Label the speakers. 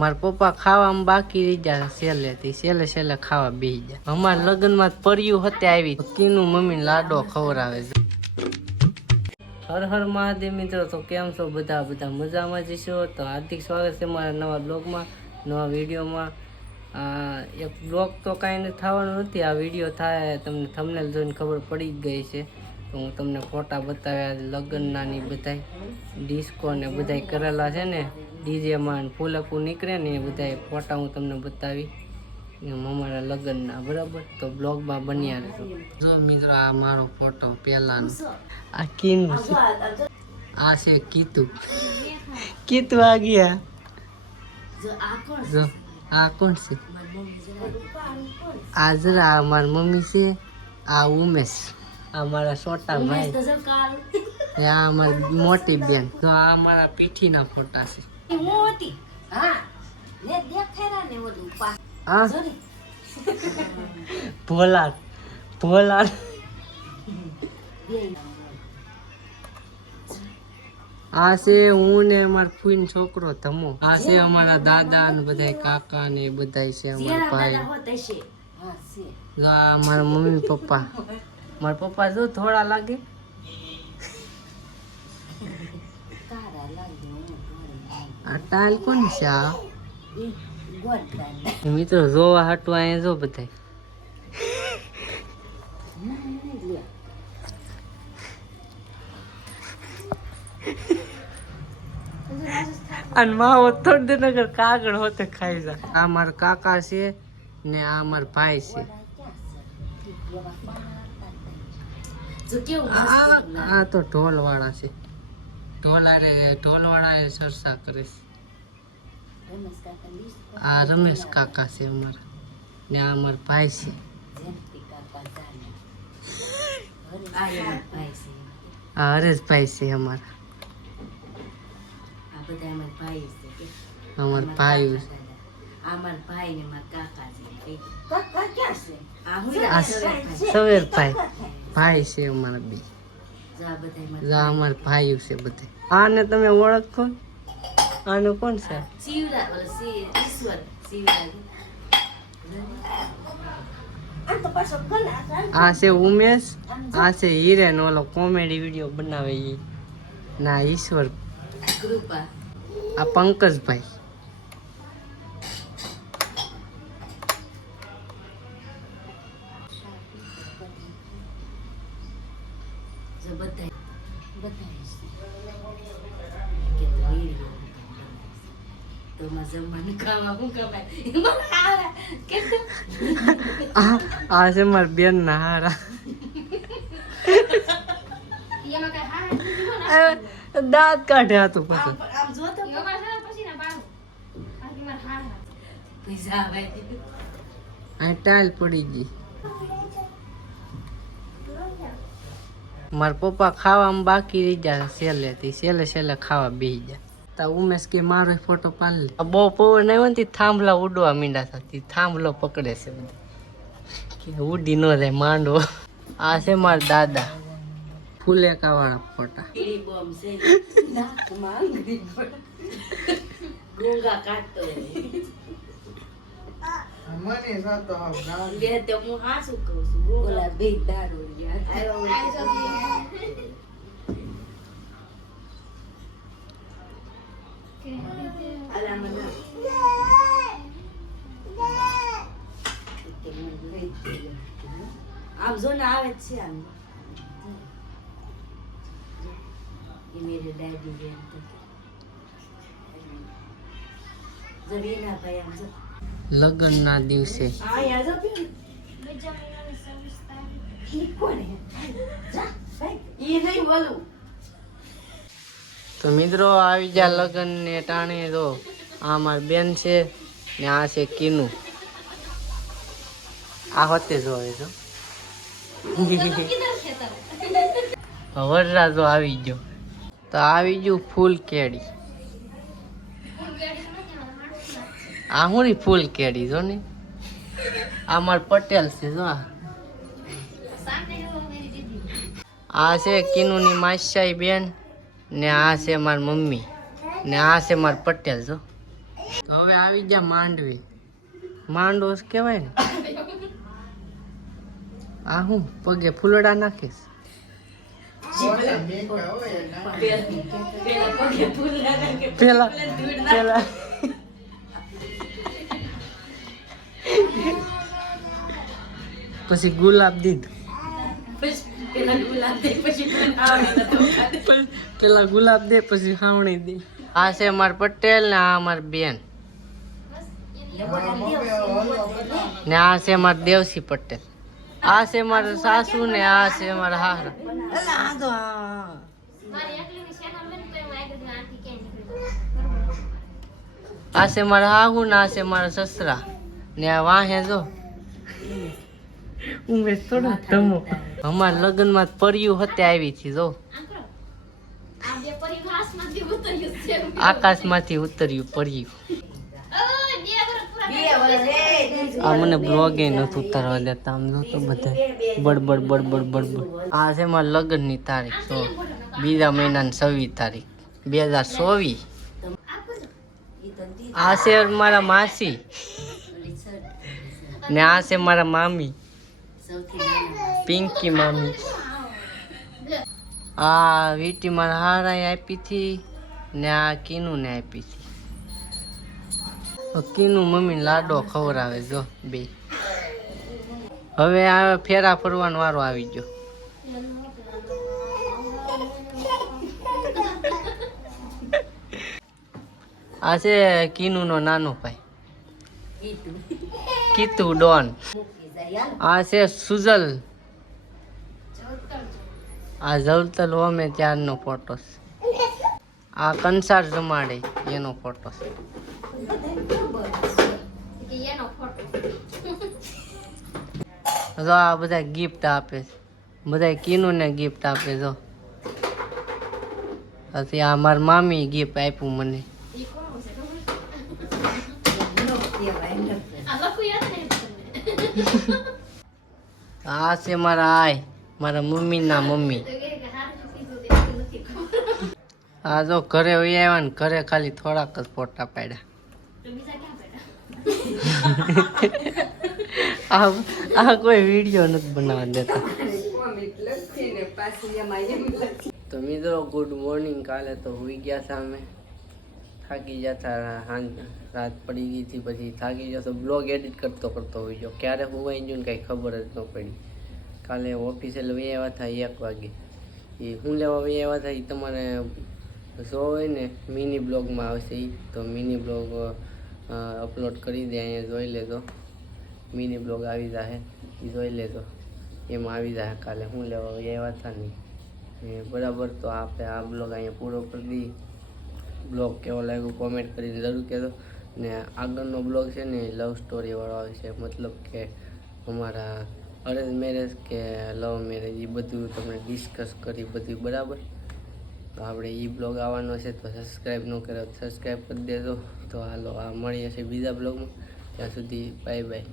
Speaker 1: મારા પપ્પા ખાવામાં બાકી રહી ગયા છેલ્લે થી છેલ્લે છેલ્લે ખાવા બેસી ગયા. અમારા લગ્નમાં પડ્યું હતે આવી. કીનું મમ્મી લાડો ખવડાવે છે. હર હર મહાદેવ મિત્રો, તો કેમ છો બધા? બધા મજામાં જશો તો હાર્દિક સ્વાગત છે મારા નવા બ્લોગમાં, નવા વિડીયોમાં. એક બ્લોગ તો કાંઈ થવાનું નથી. આ વીડિયો થાય, તમને થંબનેલ જોઈને ખબર પડી જ ગઈ છે. તો હું તમને ફોટા બતાવ્યા લગ્નના ની બધાય ડિસ્કો ને બધાય કરેલા છે ને, ડીજેમાં ફૂલકું નીકળે ને એ બધાય ફોટા હું તમને બતાવી. અમારા લગ્નના, બરાબર? તો બ્લોગમાં બન્યા રહેતો જો મિત્રો, આ મારો ફોટો પહેલાનો. આ કીનું છે. આ છે કીતું. કીતું આ ગયા. જો, આ કોણ છે? આ જરા મારી મમ્મી છે. આ ઉમેશ. આ મારા છોટા ભાઈ. આ અમારી મોટી બેન. તો આ મારા પીઠીના ફોટા છે. આ ભોલા ભોલા આ છે હું ને અમારા ફૂઈન છોકરો ધમો. આ છે અમારા દાદા ને બધા કાકા ને એ બધા છે અમારા ભાઈ. અમારા મમ્મી પપ્પા. મારા પપ્પા જો થોડા લાગે. આ ટાલ કોણ છે આ? મિત્રો જોવા હટવા અહીંયા જો બધા અને માવો થોડી દેર નગર કાગળ હોતે ખાઈ જાય આ મારા કાકા છે ને આ મારા ભાઈ છે. આ તો ઢોલ વાળા છે ઢોલ અરે ઢોલ વાળા એ સરસા કરે છે. આ રમેશ કાકા છે અમારા. ને આ અમારા ભાઈ છે. આ હરેશભાઈ છે. અમારા. અમારા ભાઈ આ સવેરભાઈ ભાઈ છે અમારા બે જા અમારા ભાઈઓ છે બધે આને તમે ઓળખો આનું કોણ છે આ છે ઉમેશ આ છે હિરેન ઓલો કોમેડી વીડિયો બનાવે એ ના ઈશ્વર આ પંકજભાઈ આ આ છે મારા બેન ના હારા દાંત કાઢ્યા તો. પછી અહીં ટાઈલ પડી. ગઈ. મારા પપ્પા ખાવામાં બાકી રહી જાય સેલે થી છેલ્લે સેલે ખાવા બેસી ગયા. તા ઉમેશ કે મારો ફોટો પાડી લે. બહુ પવન આવ્યો ને થાંભલા ઉડવા મીંડા થતી થાંભલો પકડે છે કે ઉડી ન જાય માંડવો. આ છે મારા દાદા. ફૂલેકા વાળા ફોટા
Speaker 2: આમ જો ને આવે છે આમ મેરી ડેડી
Speaker 1: લગ્નના દિવસે
Speaker 2: હા યાદ આવ્યું બીજા મહિનાની સર્વિસ તારીખ કોને એ નહીં બોલું
Speaker 1: તો મિત્રો, આવી ગયા લગ્ન ને ટાણે તો આ મારી બેન છે ને આ છે કીનું. આ હોતે જોવે છો વરરાજો આવી ગયો. તો આવી ગયું ફૂલ કેડી. આ હું ફૂલ કેડી જો ને? આ માર પટેલ છે જો આ. આ છે કિનુની માસાઈ બેન. ને આ છે મારી મમ્મી. ને આ છે માર પટેલ જો. હવે આવી ગયા માંડવી. માંડવો કહેવાય ને. આ હું પગે ફૂલડા નાખીશ.
Speaker 2: પેલા
Speaker 1: પેલા. પછી ગુલાબ દીધું.
Speaker 2: પછી પેલા ગુલાબ દે પછી
Speaker 1: હાવણી દે. આ છે અમાર પટેલ ને આ અમાર બેન. ને આ છે અમાર દેવસી પટેલ. આ છે મારા સાસુ ને આ છે મારા આ આ છે મારા હાહુ ને આ છે મારા સસરા. ને આ વાહે જો. ઉમેશ થોડો ધમો. અમારા લગ્નમાં પરિયું હતે આવી થી જો. આકાશમાંથી ઉતર્યું
Speaker 2: પડ્યું
Speaker 1: આ મને બ્લોગે નથી ઉતારવા દેતા આમ જો તો બધા. બડબડ બડબડ બડબડ. આ છે મારા લગ્નની તારીખ સો બીજા મહિનાની છવ્વીસ તારીખ બે હજાર ચોવીસ. આ છે મારા માસી. ને આ છે મારા મામી. પિંકી મામી. આ વીટી મારા હારાએ આપી હતી ને આ કીનું ને આપી હતી. કીનું મમ્મી લાડો ખવડાવે જો બે. હવે આ ફેરા ફરવાનો વારો આવી ગયો. આ છે કીનું નો નાનો ભાઈ. કીતુ. ડોન. આ છે સુજલ. આ જવતલ અમે ત્યારનો ફોટો છે. આ કંસાર જમાડે એનો ફોટો છે. જો આ બધા ગિફ્ટ આપે છે. બધા કીનું ને ગિફ્ટ આપે જો. પછી આ મારી મામી ગિફ્ટ આપ્યું મને. આ છે મારા આય. મારા મમ્મીના મમ્મી. આ જો ઘરે વહી આવ્યા ને ઘરે ખાલી થોડાક જ ફોટા પાડ્યા. આ કોઈ વીડિયો નથી બનાવવા દેતા. તો મિત્રો ગુડ મોર્નિંગ કાલે તો હુઈ ગયા અમે. થાકી જતા રાત પડી ગઈ હતી, પછી થાકી જશો બ્લોગ એડિટ કરતો કરતો હોઈ ગયો. ક્યારે હુવાઈ ગયું ને કાંઈ ખબર જ ન પડી. કાલે ઓફિસે લઈ આવ્યા હતા એક વાગે. એ હું લેવા વહી આવ્યા હતા એ તમારે જો હોય ને મિની બ્લોગમાં આવશે એ તો મિની બ્લોગ અપલોડ કરી દે, અહીંયા જોઈ લેજો. મિની બ્લોગ આવી જશે એ જોઈ લેજો. એમાં આવી જશે કાલે હું લેવા વહી આવ્યા હતા ને. એ બરાબર તો આપણે આ બ્લોગ અહીંયા પૂરો કરી દઈએ. બ્લોગ કેવો લાગ્યો કોમેન્ટ કરીને જરૂર કહેજો. ને આગળનો બ્લોગ છે ને લવ સ્ટોરીવાળો આવે છે મતલબ કે અમારા અરેન્જ મેરેજ કે લવ મેરેજ એ બધું તમને ડિસ્કસ કરી બધું, બરાબર? તો આપણે એ બ્લોગ આવવાનો છે, તો સબસ્ક્રાઈબ ન કરો સબસ્ક્રાઈબ કરી દેજો. તો હાલો, આ મળીએ છીએ બીજા બ્લોગમાં. ત્યાં સુધી બાય બાય